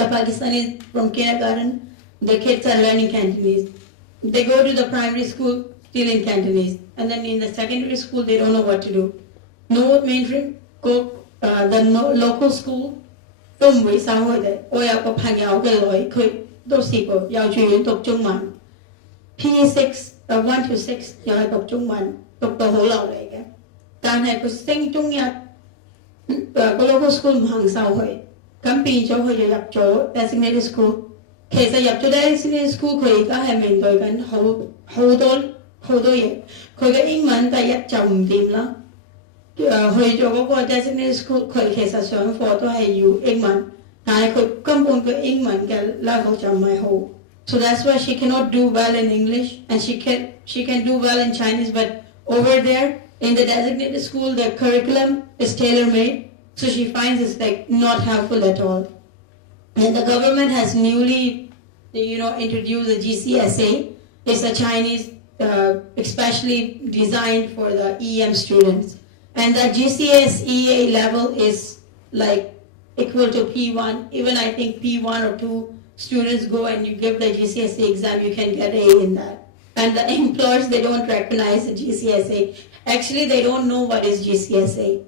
the Pakistanis from kindergarten, the kids are learning Cantonese. They go to the primary school still in Cantonese, and then in the secondary school they don't know what to do. No mainstream, go the local school. 都唔會收佢哋。我有個朋友嘅女，佢都試過幼稚園讀中文，P6 1 to 6又係讀中文，讀到好流利嘅。但係佢升中一，個 local school 唔肯收佢，咁變咗佢就入咗 designated school。其實入咗 designated school，佢而家係面對緊好多嘢。佢嘅英文第一就唔掂啦。去咗嗰個 designated school， 佢其實上課都係要英文，但係佢根本佢英文嘅 level 就唔係好。So that's why she cannot do well in English, and she can do well in Chinese, but over there in the designated school, the curriculum is tailor-made, so she finds it's like not helpful at all. And the government has newly, introduced the GCSE. It's a Chinese, especially designed for the EM students. And the GCSE level is like equal to P1. Even I think P1 or 2 students go and you give the GCSE exam, you can get A in that. And the employers, they don't recognize the GCSE. Actually, they don't know what is GCSE.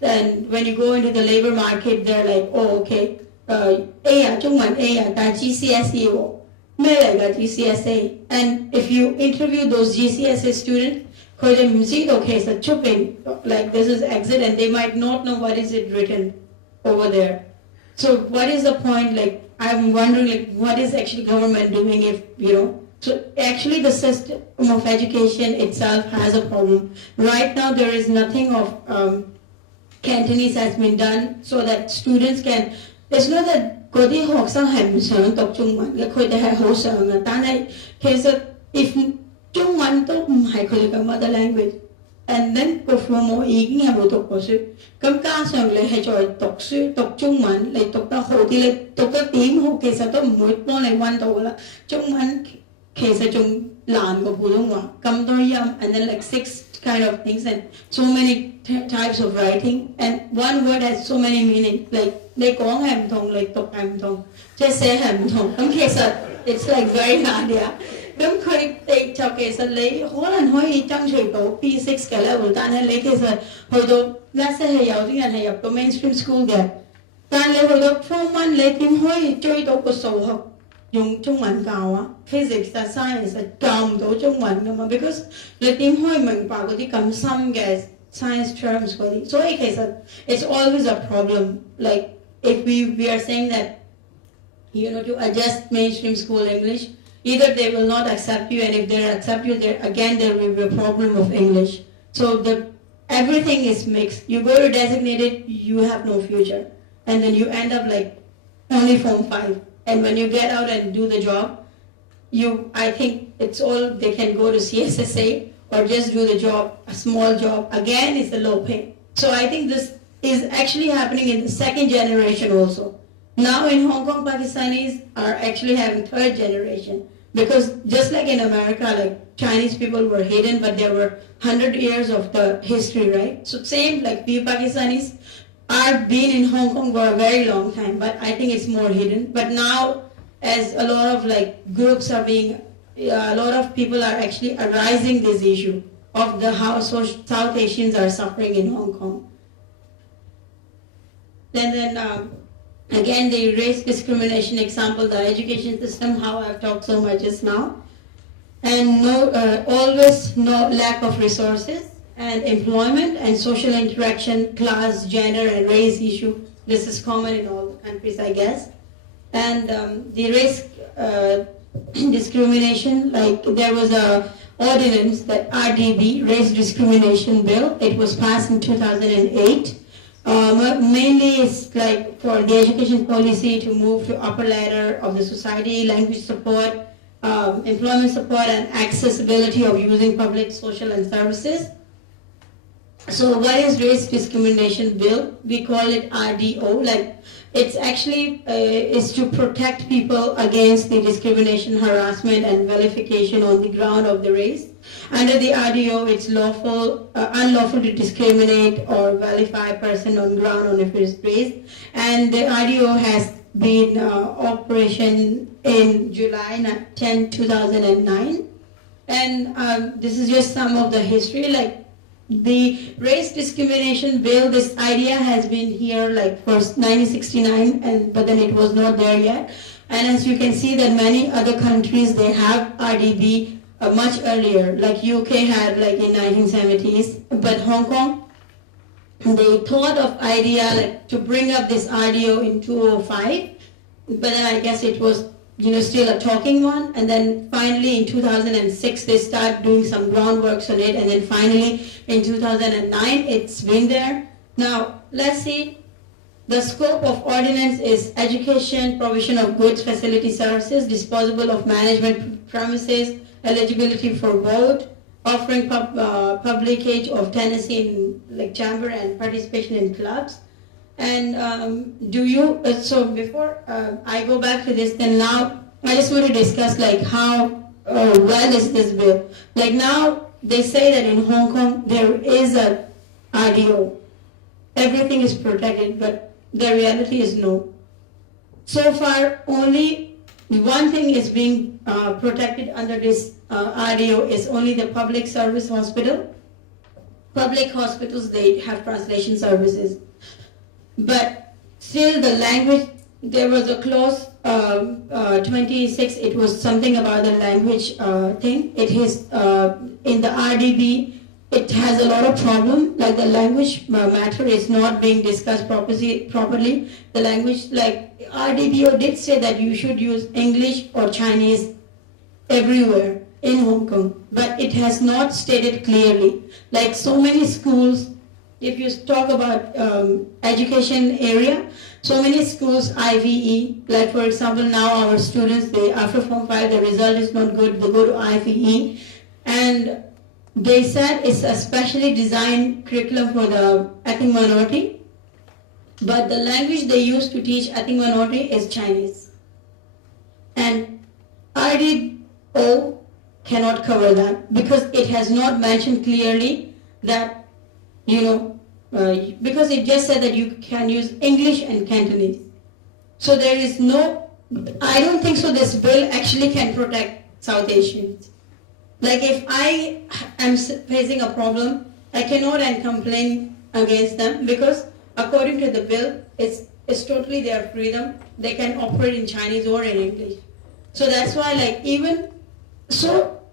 Then when you go into the labor market, they're like, oh, okay, A 中文 A 但 GCSE 喎，咩嚟㗎 GCSE? And if you interview those GCSE students, 佢哋唔知道其實出邊 like this is exit, and they might not know what is it written over there. So what is the point? Like I'm wondering, like what is actually government doing if So actually the system of education itself has a problem. Right now there is nothing of Cantonese has been done so that students can. It's not that 嗰啲學生係唔想讀中文嘅，佢哋係好想嘅，但係其實 if 中文都唔係佢哋嘅 mother language， and then 個父母已經係冇讀過書，咁加上你係在讀書讀中文，你讀得好啲，你讀得點好，其實都唔會幫你溫到㗎啦。中文其實仲難過普通話，咁多音 ，and then like 6 kind of things and so many types of writing, and one word has so many meanings. Like 你講係唔同，你讀係唔同，即係寫係唔同。咁其實 it's like very hard 呀。咁佢哋就其實你可能可以爭取到 P6 嘅 level， 但係你其實去到 let's say 係有啲人係入到 mainstream school 嘅，但係你去到 Form 1，你點可以追到個數學用中文教啊 ？Physics 啊 Science 教唔到中文㗎嘛 ，because 你點可以明白嗰啲咁深嘅 science terms 嗰啲？所以其實 it's always a problem. Like if we are saying that to adjust mainstream school English. Either they will not accept you, and if they accept you, there will be a problem of English. So everything is mixed. You go to designated, you have no future, and then you end up like only Form 5. And when you get out and do the job, I think it's all they can go to CSSA or just do the job, a small job. Again, it's a low pay. So I think this is actually happening in the second generation also. Now in Hong Kong, Pakistanis are actually having third generation. Because just like in America, like Chinese people were hidden, but there were 100 years of the history, right? So same, like we Pakistanis are been in Hong Kong for a very long time, but I think it's more hidden. But now, as a lot of like groups are being, a lot of people are actually arising this issue of how South Asians are suffering in Hong Kong. Then again, the race discrimination example, the education system, how I've talked so much just now. And always no lack of resources and employment and social interaction, class, gender, and race issue. This is common in all the countries, I guess. And the race discrimination, like there was a ordinance, that RDB, Race Discrimination Bill. It was passed in 2008. Mainly it's like for the education policy to move to upper ladder of the society, language support, employment support, and accessibility of using public social and services. So what is race discrimination bill? We call it RDO. Like it's actually is to protect people against the discrimination, harassment, and vilification on the ground of the race. Under the RDO, it's unlawful to discriminate or vilify a person on ground on his race. And the RDO has been operation in July 10, 2009. And this is just some of the history. Like the race discrimination bill, this idea has been here like for 1969, but then it was not there yet. And as you can see that many other countries, they have RDB much earlier, like UK had like in 1970s, but Hong Kong, they thought of idea like to bring up this RDO in 2005, but then I guess it was still a talking one, and then finally in 2006 they start doing some groundworks on it, and then finally in 2009 it's been there. Now let's see. The scope of ordinance is education, provision of goods, facility, services, disposal of management premises, eligibility for vote, offering public age of tenancy in like chamber and participation in clubs. And so before I go back to this, then now I just want to discuss like how well is this bill. Like now they say that in Hong Kong there is a RDO. Everything is protected, but the reality is no. So far only one thing is being protected under this RDO is only the public service hospital. Public hospitals, they have translation services. But still the language, there was a clause 26, it was something about the language thing. It is in the RDB, it has a lot of problem, like the language matter is not being discussed properly. The language, like RDBO did say that you should use English or Chinese everywhere in Hong Kong, but it has not stated clearly. Like so many schools, if you talk about education area, so many schools IVE, like for example now our students, they after Form 5 the result is not good, they go to IVE, and they said it's a specially designed curriculum for the ethnic minority, but the language they use to teach ethnic minority is Chinese. And RDO cannot cover that because it has not mentioned clearly that, because it just said that you can use English and Cantonese. So there is no, I don't think so this bill actually can protect South Asians. Like if I am facing a problem, I cannot and complain against them because according to the bill, it's totally their freedom. They can operate in Chinese or in English. So that's why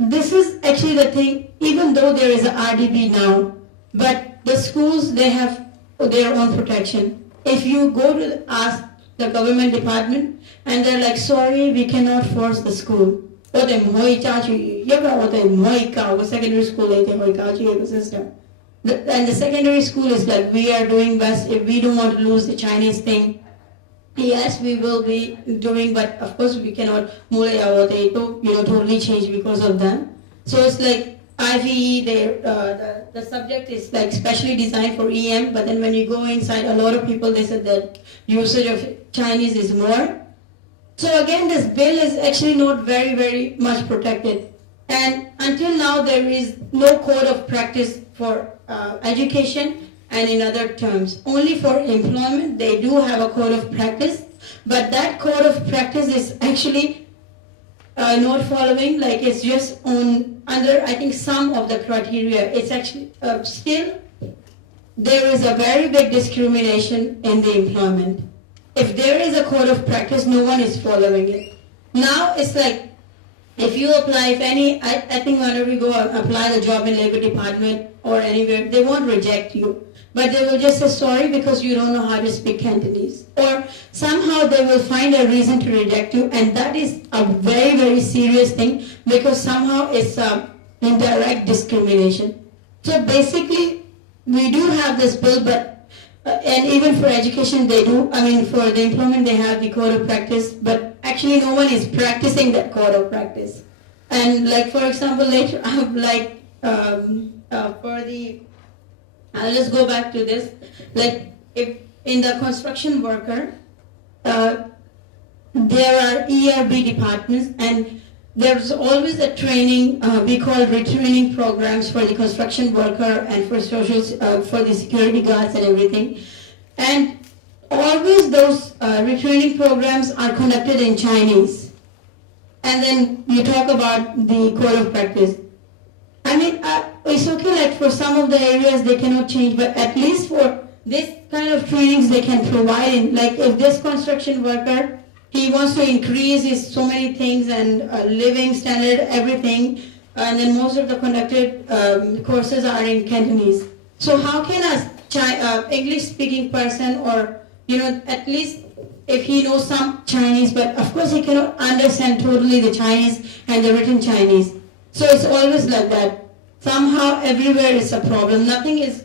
this is actually the thing, even though there is a RDB now, but the schools, they have their own protection. If you go to ask the government department and they're like, sorry, we cannot force the school. Secondary school system. And the secondary school is like, we are doing best if we don't want to lose the Chinese thing. Yes, we will be doing, but of course we cannot totally change because of them. So it's like IVE, the subject is like specially designed for EM, but then when you go inside, a lot of people, they said that usage of Chinese is more. So again, this bill is actually not very, very much protected. And until now, there is no code of practice for education and in other terms. Only for employment, they do have a code of practice, but that code of practice is actually not following, like it's just under, I think, some of the criteria. It's actually still, there is a very big discrimination in the employment. If there is a code of practice, no one is following it. Now it's like, if you apply, if any, I think whenever you go apply the job in Labor Department or anywhere, they won't reject you. But they will just say sorry because you don't know how to speak Cantonese. Or somehow they will find a reason to reject you, and that is a very, very serious thing because somehow it's indirect discrimination. So basically, we do have this bill, but and even for education they do, for the employment they have the code of practice, but actually no one is practicing that code of practice. And like for example, later I'll just go back to this, like if in the construction worker, there are ERB departments, and there's always a training we call retraining programs for the construction worker and for for the security guards and everything. And always those retraining programs are conducted in Chinese. And then you talk about the code of practice. I mean, it's okay, like for some of the areas they cannot change, but at least for this kind of trainings they can provide in, like if this construction worker, he wants to increase his so many things and living standard, everything, and then most of the conducted courses are in Cantonese. So how can a English-speaking person, or at least if he knows some Chinese, but of course he cannot understand totally the Chinese and the written Chinese. So it's always like that. Somehow everywhere is a problem. Nothing is,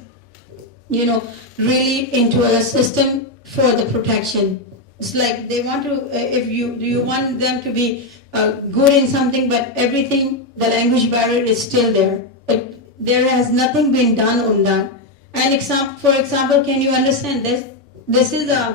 really into a system for the protection. It's like they want to, if you want them to be good in something, but everything, the language barrier is still there. But there has nothing been done on that. And for example, can you understand this? This is a